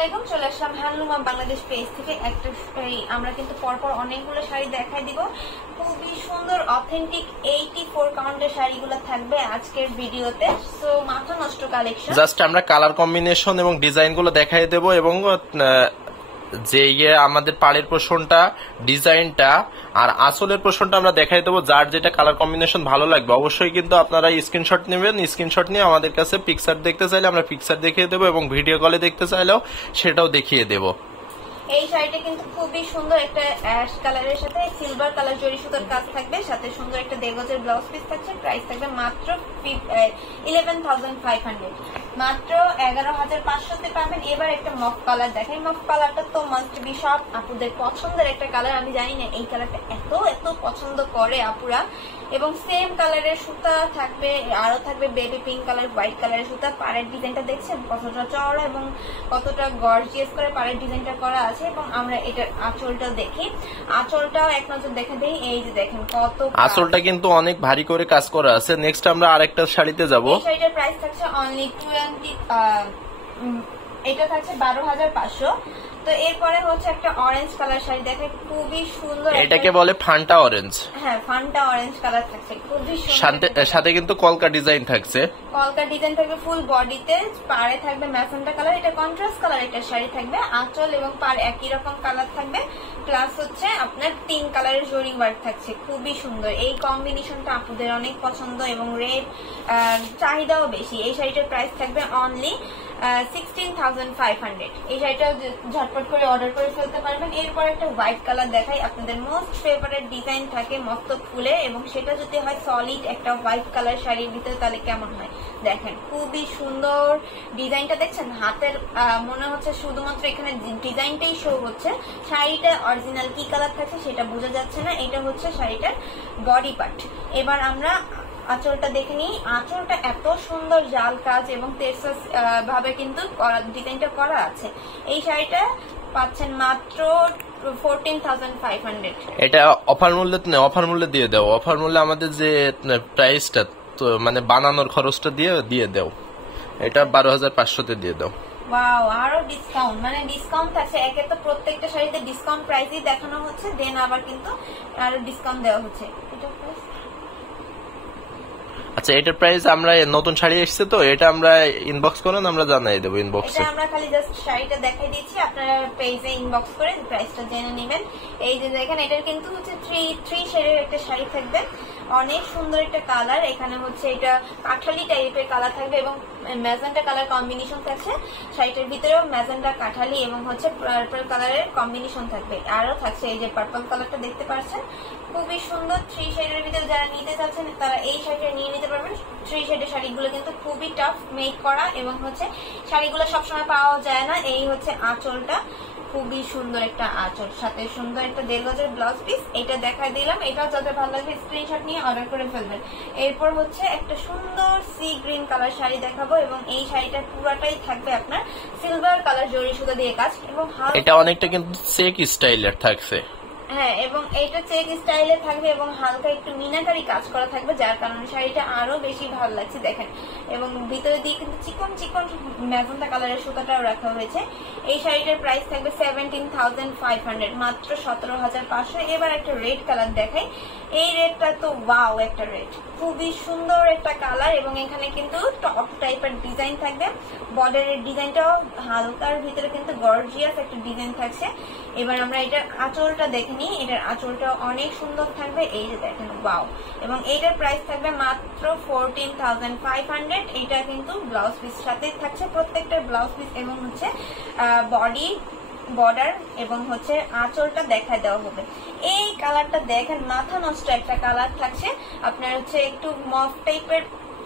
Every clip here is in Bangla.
আলাইকুম, চলে আসলাম হ্যান্ডলুম বাংলাদেশ পেজ থেকে। আমরা কিন্তু পরপর অনেকগুলো শাড়ি দেখাই দিব। খুবই সুন্দর অথেন্টিক 84 কাউন্টের শাড়িগুলো থাকবে আজকের ভিডিওতে। সো মাথা নষ্ট কালেকশন। জাস্ট আমরা কালার কম্বিনেশন এবং ডিজাইন গুলো দেখাই দেব এবং যে আমাদের পাড়ের পোর্শনটা, ডিজাইনটা আর আসলের পোর্শনটা আমরা দেখাই দেবো। যার যেটা কালার কম্বিনেশন ভালো লাগবে অবশ্যই কিন্তু আপনারা স্ক্রিনশট নেবেন। স্ক্রিনশট নিয়ে আমাদের কাছে পিকচার দেখতে চাইলে আমরা পিকচার দেখিয়ে দেবো এবং ভিডিও কলে দেখতে চাইলেও সেটাও দেখিয়ে দেবো। এই শাড়িটা কিন্তু খুবই সুন্দর, একটা অ্যাশ কালারের সাথে সিলভার কালার জরি সুতার কাজ থাকবে, সাথে সুন্দর একটা দেড়গজের ব্লাউজ পিস থাকছে। প্রাইস থাকবে মাত্র 11,500, মাত্র 11,500-তে পাবেন। এবার একটা মফ কালার দেখাই। মফ কালারটা তো মাস্ট বি সব আপুদের পছন্দের একটা কালার। আমি জানি না এই কালারটা এত এত পছন্দ করে আপুরা। এবং সেম কালারের সুতা থাকবে, আরো থাকবে বেবি পিঙ্ক কালার, হোয়াইট কালারের সুতা। পাড়ের ডিজাইনটা দেখছেন কতটা চওড়া এবং কতটা গর্জিয়াস করে পাড়ের ডিজাইনটা করা আছে। এবং আমরা এটার আঁচলটা দেখি, আঁচলটাও এক নজর দেখে দেই। এই যে দেখেন কত, আঁচলটা কিন্তু অনেক ভারী করে কাজ করা আছে। নেক্সট আমরা আরেকটা শাড়িতে যাব। এই শাড়িটার প্রাইস থাকছে অনলি 20, এটা থাকছে 12,500। তো এরপরে হচ্ছে একটা অরেঞ্জ কালার শাড়ি দেখে, খুবই সুন্দর। এটাকে বলে ফান্টা অরেঞ্জ। হ্যাঁ, ফান্টা অরেঞ্জ কালার থাকছে, খুবই সুন্দর। সাথে কিন্তু কলকা ডিজাইন থাকছে, কলকা ডিজাইন থাকবে ফুল বডিতে। পাড়ে থাকবে ম্যাজেন্টা কালার, এটা কন্ট্রাস্ট কালার একটা শাড়ি থাকবে। আঁচল এবং পাড় একই রকম কালার থাকবে, প্লাস হচ্ছে আপনার পিঙ্ক কালারের জরি ওয়ার্ক থাকছে। খুবই সুন্দর এই কম্বিনেশনটা, আপুদের অনেক পছন্দ এবং রেড চাহিদাও বেশি। এই শাড়িটার প্রাইস থাকবে অনলি 16,500। এই শাড়িটা ঝটপট করে অর্ডার করে ফেলতে পারবেন। এরপর একটা হোয়াইট কালার দেখাই। আপনাদের মোস্ট ফেভারিট ডিজাইন থাকে মস্ত ফুলে, এবং সেটা যদি হয় সলিড একটা হোয়াইট কালার শাড়ির ভিতরে তাহলে কেমন হয় দেখেন। খুবই সুন্দর ডিজাইনটা দেখছেন, হাতের মনে হচ্ছে শুধুমাত্র এখানে ডিজাইনটাই শো হচ্ছে। শাড়িটা অরিজিনাল কি কালার থাকছে সেটা বোঝা যাচ্ছে না। এটা হচ্ছে শাড়িটার বডি পার্ট। এবার আমরা আঁচলটা দেখে নিই। আঁচলটা এত সুন্দর জাল কাজ এবং তেরসাস ভাবে কিন্তু ডিজাইনটা করা আছে। এই শাড়িটা পাচ্ছেন মাত্র 14,500। এটা অফার মূল্যে দিয়ে দাও। অফার মূল্যে আমাদের যে প্রাইসটা, তো মানে বানানোর খরচটা দিয়ে দাও। এটা 12,500-তে দিয়ে দাও। ওয়াও, আরো ডিসকাউন্ট, মানে ডিসকাউন্ট আছে। একে তো প্রত্যেকটা শাড়িতে ডিসকাউন্ট প্রাইসই দেখানো হচ্ছে, দেন আবার কিন্তু আরো ডিসকাউন্ট দেওয়া হচ্ছে। আচ্ছা, এটার প্রাইস আমরা নতুন শাড়ি এসেছে তো এটা আমরা ইনবক্স করেন, আমরা জানাই দেবো ইনবক্সে। আমরা খালি জাস্ট শাড়িটা দেখাই দিচ্ছি, আপনারা পেজে ইনবক্স করে প্রাইসটা জেনে নেবেন। এই যে দেখেন, এটার কিন্তু হচ্ছে থ্রি শেডের একটা শাড়ি থাকবে, অনেক সুন্দর একটা কালার। এখানে হচ্ছে এটা কাঠালি টাইপের কালার থাকবে এবং ম্যাজেন্টা কালার কম্বিনেশন থাকছে। শাড়িটার ভিতরেও ম্যাজেন্টা, কাঠালি এবং হচ্ছে পার্পল কালারের কম্বিনেশন থাকবে। আরো থাকছে এই যে পার্পল কালারটা দেখতে পাচ্ছেন, খুবই সুন্দর। 3 শেডের ভিতরে যারা নিতে চাচ্ছেন তারা এই শাড়িটা নিয়ে নিতে পারবেন। 3 শেডের শাড়িগুলো কিন্তু খুবই টাফ মেক করা এবং হচ্ছে শাড়িগুলো সবসময় পাওয়া যায় না। এই হচ্ছে আঁচলটা, খুবই সুন্দর একটা আঁচল, সাথে সুন্দর একটা দেড়গজের ব্লাউজ পিস। এটা দেখাই দিলাম, এটাও যাদের ভালো লাগবে স্ক্রিনশট নিয়ে অর্ডার করে ফেলবেন। এরপর হচ্ছে একটা সুন্দর সি গ্রিন কালার শাড়ি দেখাবো এবং এই শাড়িটা পুরাটাই থাকবে আপনার সিলভার কালার জরি সুতা দিয়ে কাজ এবং এটা অনেকটা কিন্তু চেক স্টাইলের থাকছে। হ্যাঁ, এবং এইটা চেক স্টাইলে থাকবে এবং হালকা একটু মিনাকারি কাজ করা থাকবে, যার কারণে শাড়িটা আরো বেশি ভালো লাগছে দেখেন। এবং ভিতরে দিয়ে কিন্তু চিকন চিকন ম্যাজেন্টা কালারের সুতাটাও রাখা হয়েছে। এই শাড়িটার প্রাইস থাকবে 17,500, মাত্র 17,500। এবার একটা রেড কালার দেখাই। এই রেডটা তো ওয়াও একটা রেড, খুবই সুন্দর একটা কালার এবং এখানে কিন্তু টপ টাইপের ডিজাইন থাকবে। বর্ডারের ডিজাইনটাও হালকার ভিতরে কিন্তু গর্জিয়াস একটা ডিজাইন থাকছে। এবার আমরা এটার আঁচলটা দেখে নিই। এটার আঁচলটা অনেক সুন্দর থাকবে, এই যে দেখেন ওয়াও। এবং এইটার প্রাইস থাকবে মাত্র 14,500। এটা কিন্তু ব্লাউজ পিস সাথে থাকছে, প্রত্যেকটা ব্লাউজ পিস এবং হচ্ছে বডি, বর্ডার এবং হচ্ছে আঁচলটা দেখা দেওয়া হবে। এই কালারটা দেখেন, মাথা নষ্ট একটা কালার থাকছে। আপনার হচ্ছে একটু মফ টাইপের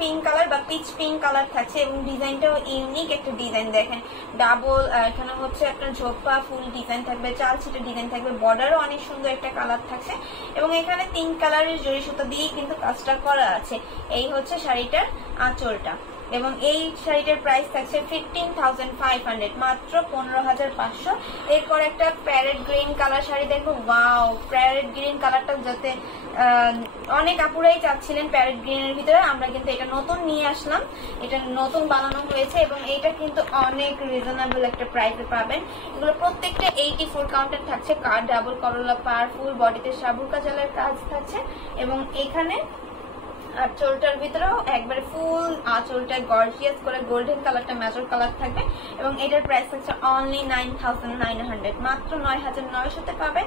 পিঙ্ক কালার বা পিচ পিঙ্ক কালার থাকছে এবং ডিজাইনটাও ইউনিক একটা ডিজাইন দেখেন। ডাবল এখানে হচ্ছে আপনার ঝোপা ফুল ডিজাইন থাকবে, চাল ছিটে ডিজাইন থাকবে, বর্ডারও অনেক সুন্দর একটা কালার থাকছে এবং এখানে 3 কালারের জরি সুতা দিয়ে কিন্তু কাজটা করা আছে। এই হচ্ছে শাড়িটার আঁচলটা। এবং এই শাড়িটার প্রাইস থাকছে 15,500, মাত্র 15,500। এরপর একটা প্যারেট গ্রিন কালার শাড়ি দেখবো। ওয়াও, প্যারেট গ্রিন কালারটা যাতে অনেক আপুরাই চাচ্ছিলেন প্যারেট গ্রিনের ভিতরে, আমরা কিন্তু এটা নতুন নিয়ে আসলাম, এটা নতুন বানানো হয়েছে এবং এটা কিন্তু অনেক রিজনেবল একটা প্রাইসে পাবেন। এগুলো প্রত্যেকটা 84 কাউন্টের থাকছে, কার ডাবল করলা পার, ফুল বডিতে সাবুর কাজলের কাজ থাকছে এবং এখানে আঁচলটার ভিতরেও একবারে ফুল আঁচলটা গর্জিয়াস করে গোল্ডেন কালারটা ম্যাজর কালার থাকবে এবং এটার প্রাইস হচ্ছে অনলি 9,900, মাত্র 9,900-তে পাবেন।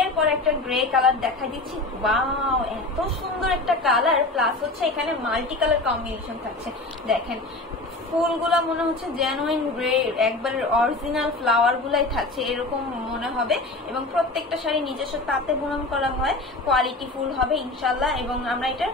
এরপর একটা গ্রে কালার দেখা দিচ্ছি। ওয়াও, এত সুন্দর একটা কালার, প্লাস হচ্ছে এখানে মাল্টি কালার কম্বিনেশন থাকছে। দেখেন ফুলগুলা মনে হচ্ছে জেনুইন গ্রে, একবারে অরিজিনাল ফ্লাওয়ার গুলাই থাকছে এরকম মনে হবে এবং প্রত্যেকটা শাড়ি নিজস্ব তাঁতে বুনন করা হয়, কোয়ালিটি ফুল হবে ইনশাল্লাহ। এবং আমরা এটা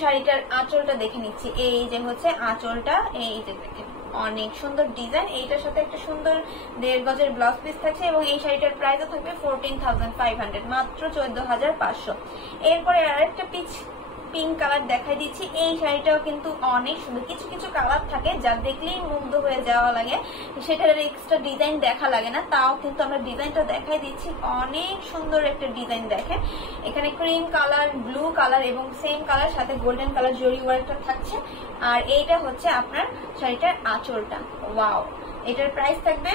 শাড়িটার আঁচলটা দেখে নিচ্ছি। এই যে হচ্ছে আঁচলটা, এই যে দেখেন অনেক সুন্দর ডিজাইন। এইটার সাথে একটা সুন্দর 1.5 গজের ব্লাউজ পিস থাকছে এবং এই শাড়িটার প্রাইসও থাকবে 14,500, মাত্র 14,500। এরপরে আরেকটা পিঙ্ক কালার দেখাই দিচ্ছি। এই শাড়িটাও কিন্তু অনেক সুন্দর, কিছু কিছু কালার থাকে যা দেখলেই মুগ্ধ হয়ে যাওয়া লাগে, সেটার এক্সট্রা ডিজাইন দেখা লাগে না, তাও কিন্তু আমরা ডিজাইনটা দেখাই দিচ্ছি। অনেক সুন্দর একটা ডিজাইন দেখেন, এখানে ক্রিম কালার, ব্লু কালার এবং সেম কালার সাথে গোল্ডেন কালার জরি ওয়ার্কটা থাকছে। আর এইটা হচ্ছে আপনার শাড়িটার আঁচলটা। ওয়াও, এটার প্রাইস থাকবে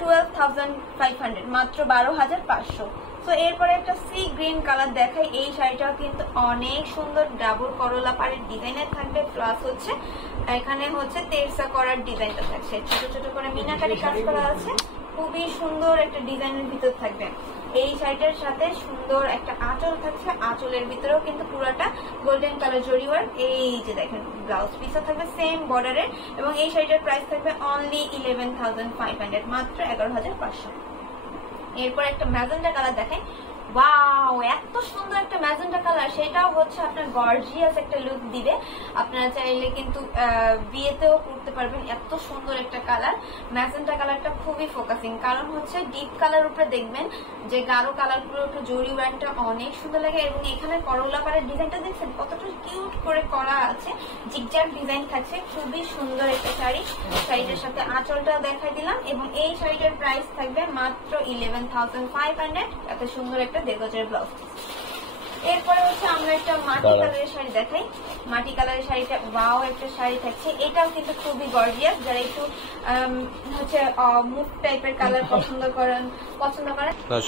12,500, মাত্র 12,500। তো এরপরে একটা সি গ্রিন কালার দেখাই। এই শাড়িটাও কিন্তু অনেক সুন্দর, ডাবল করলা পাড়ের ডিজাইনের থাকবে, প্লাস হচ্ছে এখানে হচ্ছে তেরসা করার ডিজাইনটা থাকছে, ছোট ছোট করে মিনাকারি কাজ করা আছে, খুবই সুন্দর একটা ডিজাইনের ভিতর থাকবে। এই শাড়িটার সাথে সুন্দর একটা আঁচল থাকছে, আঁচলের ভিতরেও কিন্তু পুরোটা গোল্ডেন কালার জরি ওয়ার্ক। এই যে দেখেন ব্লাউজ পিসও থাকবে সেম বর্ডারের এবং এই শাড়িটার প্রাইস থাকবে অনলি 11,500, মাত্র 11,500। এরপর একটা ম্যাজেন্টা কালার দেখাই। ওয়াও, এত সুন্দর একটা ম্যাজেন্টা কালার, সেটাও হচ্ছে আপনার গর্জিয়াস একটা লুক দিবে। আপনারা চাইলে কিন্তু বিয়েতেও করতে পারবেন, এত সুন্দর একটা কালার। ম্যাজেন্টা কালারটা খুবই ফোকাসিং, কারণ হচ্ছে ডিপ কালার উপরে দেখবেন যে গাঢ় কালার গুলো একটু জরি ওয়ার্কটা অনেক সুন্দর লাগে এবং এখানে করলা পাড়ের ডিজাইনটা দেখছেন কতটা কিউট করে করা আছে, জিগজ্যাগ ডিজাইন থাকছে, খুবই সুন্দর একটা শাড়ি। শাড়িটার সাথে আঁচলটা দেখাই দিলাম এবং এই শাড়িটার প্রাইস থাকবে মাত্র 11,500, এত সুন্দর একটা 1.5 গজের ব্লাউজ। এরপরে হচ্ছে আমরা একটা মাটি কালারের শাড়ি দেখাই। মাটি কালারের শাড়িটা ওয়াও একটা শাড়ি থাকছে, এটাও কিন্তু খুবই গর্জিয়াস। যারা একটু হচ্ছে মুভ টাইপের কালার পছন্দ করেন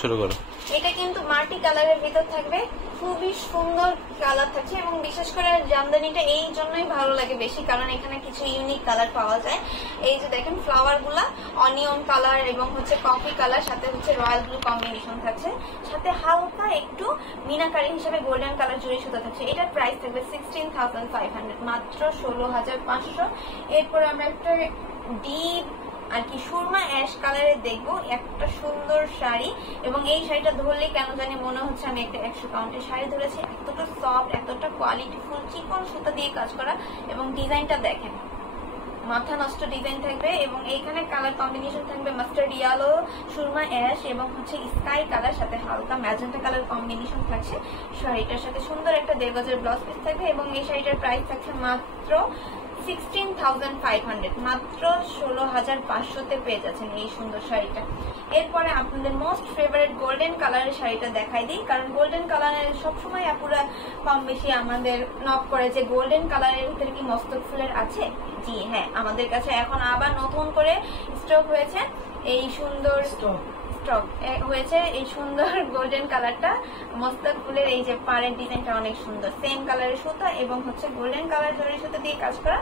শুরু করো। এটা কিন্তু মাটি কালারের ভিতর থাকবে, খুবই সুন্দর কালার থাকছে এবং বিশেষ করে জামদানিটা এই জন্যই ভালো লাগে বেশি, কারণ এখানে কিছু ইউনিক কালার পাওয়া যায়। এই যে দেখেন ফ্লাওয়ার গুলা অনিয়ন কালার এবং হচ্ছে কফি কালার, সাথে হচ্ছে রয়্যাল ব্লু কম্বিনেশন থাকছে, সাথে হালকা একটু মিনাকারি হিসেবে গোল্ডেন কালার জড়ি সুতা থাকছে। এটার প্রাইস থাকবে 16,500, মাত্র 16,500। এরপর আমরা একটা ডিপ আর কি সুরমা অ্যাশ কালারের দেখবো একটা সুন্দর শাড়ি এবং এই শাড়িটা ধরলে কেন জানি মনে হচ্ছে আমি একটা 100 কাউন্টের শাড়ি ধরেছি, এতটা সফট, এতটা কোয়ালিটি ফুল, চিকন সুতা দিয়ে কাজ করা এবং ডিজাইনটা দেখেন মাথা নষ্ট ডিজাইন থাকবে এবং এইখানে কালার কম্বিনেশন থাকবে মাস্টার্ড ইয়েলো, সুরমা অ্যাশ এবং হচ্ছে স্কাই কালার, সাথে হালকা ম্যাজেন্টা কালার কম্বিনেশন থাকছে। শাড়িটার সাথে সুন্দর একটা 1.5 গজের ব্লাউজ পিস থাকবে এবং এই শাড়িটার প্রাইস থাকছে মাত্র 16,500, মাত্র 16,500-তে পেয়ে যাচ্ছেন এই সুন্দর শাড়িটা। এরপরে আপনাদের মোস্ট ফেভারিট গোল্ডেন কালারের শাড়িটা দেখাই দিই, কারণ গোল্ডেন কালারের সবসময় আপুরা কম বেশি আমাদের নক করে যে গোল্ডেন কালারের ভিতরে কি মস্তক ফুলের আছে। জি হ্যাঁ, আমাদের কাছে এখন আবার নতুন করে স্টক হয়েছে এই সুন্দর স্টক হয়েছে এই সুন্দর গোল্ডেন কালারটা, মস্তক ফুলের এই যে পাড়ের ডিজাইনটা অনেক সুন্দর, সেম কালারের সুতা এবং হচ্ছে গোল্ডেন কালার জরি সুতা দিয়ে কাজ করা।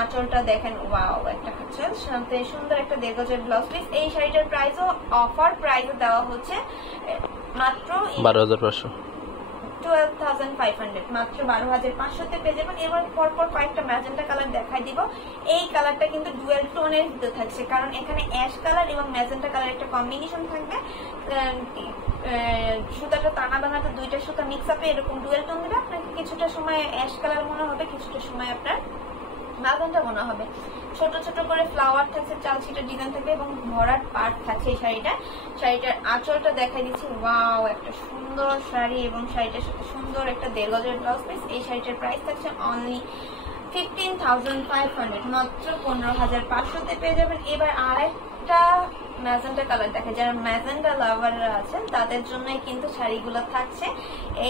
আঁচলটা দেখেন ওয়াও একটা আঁচল, সাথে সুন্দর একটা 1.5 গজের ব্লাউজ পিস। এই শাড়িটার প্রাইসও অফার প্রাইসও দেওয়া হচ্ছে মাত্র 12,500, 12,500, মাত্র 12,500-তে পেয়ে যাবেন। এবার পরপর কয়েকটা ম্যাজেন্টা কালার দেখাই দিব। এই কালারটা কিন্তু ডুয়েল টোনের ভিতরে থাকছে, কারণ এখানে অ্যাশ কালার এবং ম্যাজেন্টা কালার একটা কম্বিনেশন থাকবে। সুতাটা টানা বানাতে দুইটা সুতা মিক্স আপে এরকম ডুয়েল টোন দিবে, আপনাকে কিছুটা সময় অ্যাশ কালার মনে হবে, কিছুটা সময় আপনার ম্যাজেন্টা মনে হবে। ছোট ছোট করে ফ্লাওয়ার থাকছে, চাল ছিটা ডিজাইন থাকবে এবং ভরাট পার্ট থাকছে এই শাড়িটার আঁচলটা দেখাই দিচ্ছি। ওয়াও একটা সুন্দর শাড়ি এবং শাড়িটার সাথে সুন্দর একটা 1.5 গজের ব্লাউজ পিস। এই শাড়িটার প্রাইস থাকছে অনলি 15,500, মাত্র 15,500 পেয়ে যাবেন। এবার আরেকটা ম্যাজেন্টা কালার দেখে, যারা ম্যাজেন্টা লাভাররা আছেন তাদের জন্যই কিন্তু শাড়িগুলো থাকছে।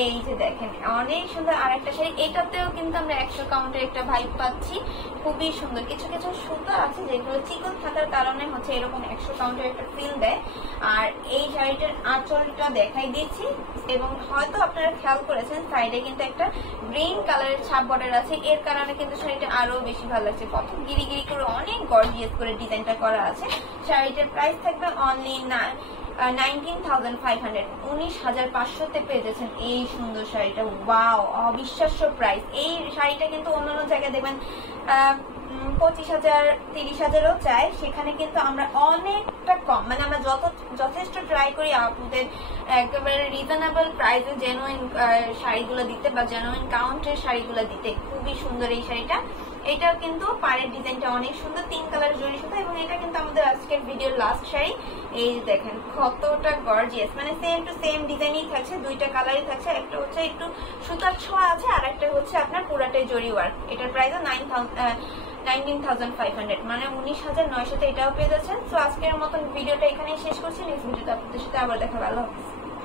এই যে দেখেন অনেক সুন্দর আরেকটা শাড়ি, এটাতেও কিন্তু আমরা 100 কাউন্টের একটা ভাইব পাচ্ছি, খুবই সুন্দর। কিছু কিছু সুতো আছে যেগুলো চিকন থাকার কারণে হচ্ছে এরকম 100 কাউন্টের একটা ফিল দেয়। আর এই শাড়িটার আঁচলটা দেখাই দিচ্ছি, এবং হয়তো আপনারা খেয়াল করেছেন সাইডে কিন্তু একটা গ্রিন কালারের ছাপ বর্ডার আছে, এর কারণে কিন্তু শাড়িটা আরো বেশি ভালো লাগছে। কত গিরি গিরি করে অনেক গর্জিয়াস করে ডিজাইনটা করা আছে। শাড়িটার প্রাইস থাকবে অনলি 19,500, 19,500 পেয়ে যাচ্ছেন এই সুন্দর শাড়িটা। ওয়াও, অবিশ্বাস্য প্রাইস। এই শাড়িটা কিন্তু অন্যান্য জায়গায় দেখবেন 25,000 30,000ও চাই, সেখানে কিন্তু আমরা অনেকটা কম, মানে আমরা যথেষ্ট ট্রাই করি আপনাদের একেবারে রিজনেবল প্রাইসে জেনুইন শাড়িগুলো দিতে বা জেনুইন কাউন্টের শাড়িগুলো দিতে। খুবই সুন্দর এই শাড়িটা। এটা কিন্তু পাড়ের ডিজাইনটা অনেক সুন্দর, 3 কালার জড়ি সুতো, এবং এটা কিন্তু আমাদের আজকের ভিডিওর লাস্ট শাড়ি। এই দেখেন কতটা গর্জিয়াস, মানে সেম টু সেম ডিজাইনই থাকছে, দুইটা কালারই থাকছে। একটা হচ্ছে একটু সুতার ছোঁয়া আছে, আর একটা হচ্ছে আপনার পুরাটাই জড়ি ওয়ার্ক। এটার প্রাইস 19,500, মানে 19,900 এটাও পেয়ে যাচ্ছেন। তো আজকের মতন ভিডিওটা এখানেই শেষ করছি। নেক্সট ভিডিওতে আপনাদের সাথে আবার দেখা, ভালো হবে।